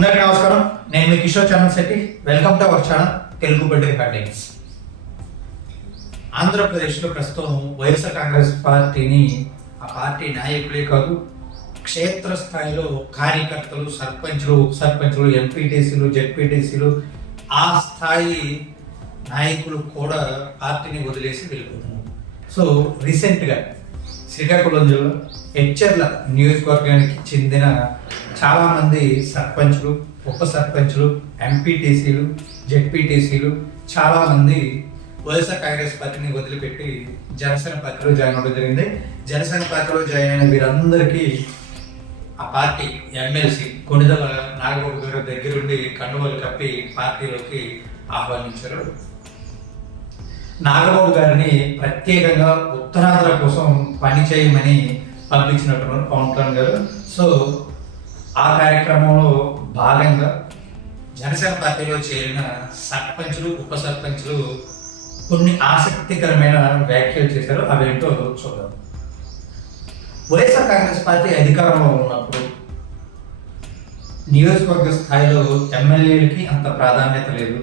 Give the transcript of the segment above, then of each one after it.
అందరికీ నమస్కారం. నేను మీ Kishore Charan Shetty. Welcome to our channel Telugu political headlines. ఆంధ్రప్రదేశ్లో ప్రస్తుతం వైఎస్ఆర్ కాంగ్రెస్ పార్టీని ఆ పార్టీ నాయకులే కాదు, క్షేత్రస్థాయిలో కార్యకర్తలు, సర్పంచులు, ఉప సర్పంచులు, ఎంపీటీసీలు, జెడ్పీటీసీలు, ఆ స్థాయి నాయకులు కూడా పార్టీని వదిలేసి వెళ్ళిపోతున్నారు. సో రీసెంట్గా శ్రీకాకుళం జిల్లా హెచ్చర్ల నియోజకవర్గానికి చెందిన చాలామంది సర్పంచులు, ఉప సర్పంచులు, ఎంపీటీసీలు, జెడ్పీటీసీలు చాలామంది వైఎస్ఆర్ కాంగ్రెస్ పార్టీని వదిలిపెట్టి జనసేన పార్టీలో జాయిన్ అవ్వడం జరిగింది. జనసేన పార్టీలో జాయిన్ అయిన వీరందరికీ ఆ పార్టీ ఎమ్మెల్సీ కొణిదెల నాగబాబు గారి దగ్గరుండి కండువాలు కప్పి పార్టీలోకి ఆహ్వానించారు. నాగబాబు గారిని ప్రత్యేకంగా ఉత్తరాంధ్ర కోసం పని చేయమని పంపించినటువంటి పవన్ కళ్యాణ్ గారు. సో ఆ కార్యక్రమంలో భాగంగా జనసేన పార్టీలో చేరిన సర్పంచులు, ఉప సర్పంచులు కొన్ని ఆసక్తికరమైన వ్యాఖ్యలు చేశారు. అవేంటో చూద్దాం. వైఎస్ఆర్ కాంగ్రెస్ పార్టీ అధికారంలో ఉన్నప్పుడు నియోజకవర్గ స్థాయిలో ఎమ్మెల్యేలకి అంత ప్రాధాన్యత లేదు.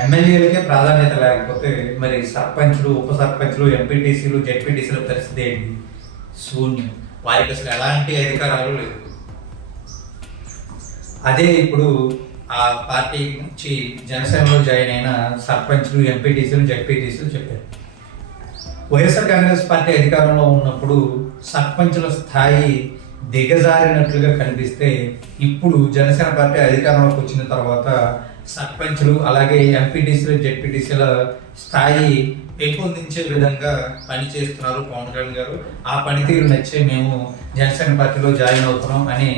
ఎమ్మెల్యేలకే ప్రాధాన్యత లేకపోతే మరి సర్పంచులు, ఉప సర్పంచులు, ఎంపీటీసీలు, జెడ్పీటీసీల పరిస్థితి ఏంటి? శూన్యం. వారికి అసలు ఎలాంటి అధికారాలు లేవు. అదే ఇప్పుడు ఆ పార్టీ నుంచి జనసేనలో జాయిన్ అయిన సర్పంచులు, ఎంపీటీసీలు, జెడ్పీటీసీలు చెప్పారు. వైఎస్ఆర్ కాంగ్రెస్ పార్టీ అధికారంలో ఉన్నప్పుడు సర్పంచుల స్థాయి దిగజారినట్లుగా కనిపిస్తే, ఇప్పుడు జనసేన పార్టీ అధికారంలోకి వచ్చిన తర్వాత సర్పంచులు అలాగే ఎంపీటీసీలు, జెడ్పీటీసీల స్థాయి పెంపొందించే విధంగా పనిచేస్తున్నారు పవన్ కళ్యాణ్ గారు. ఆ పనితీరు నచ్చే మేము జనసేన పార్టీలో జాయిన్ అవుతున్నాం అని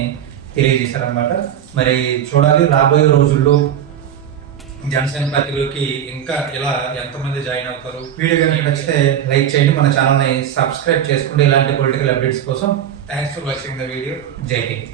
తెలియజేశారనమాట. మరి చూడాలి రాబోయే రోజుల్లో జనసేన పార్టీలోకి ఇంకా ఇలా ఎంతమంది జాయిన్ అవుతారు. వీడియో కనుక నచ్చితే లైక్ చేయండి, మన ఛానల్ని సబ్స్క్రైబ్ చేసుకోండి ఇలాంటి పొలిటికల్ అప్డేట్స్ కోసం. Thanks for watching the video. జై హింద్.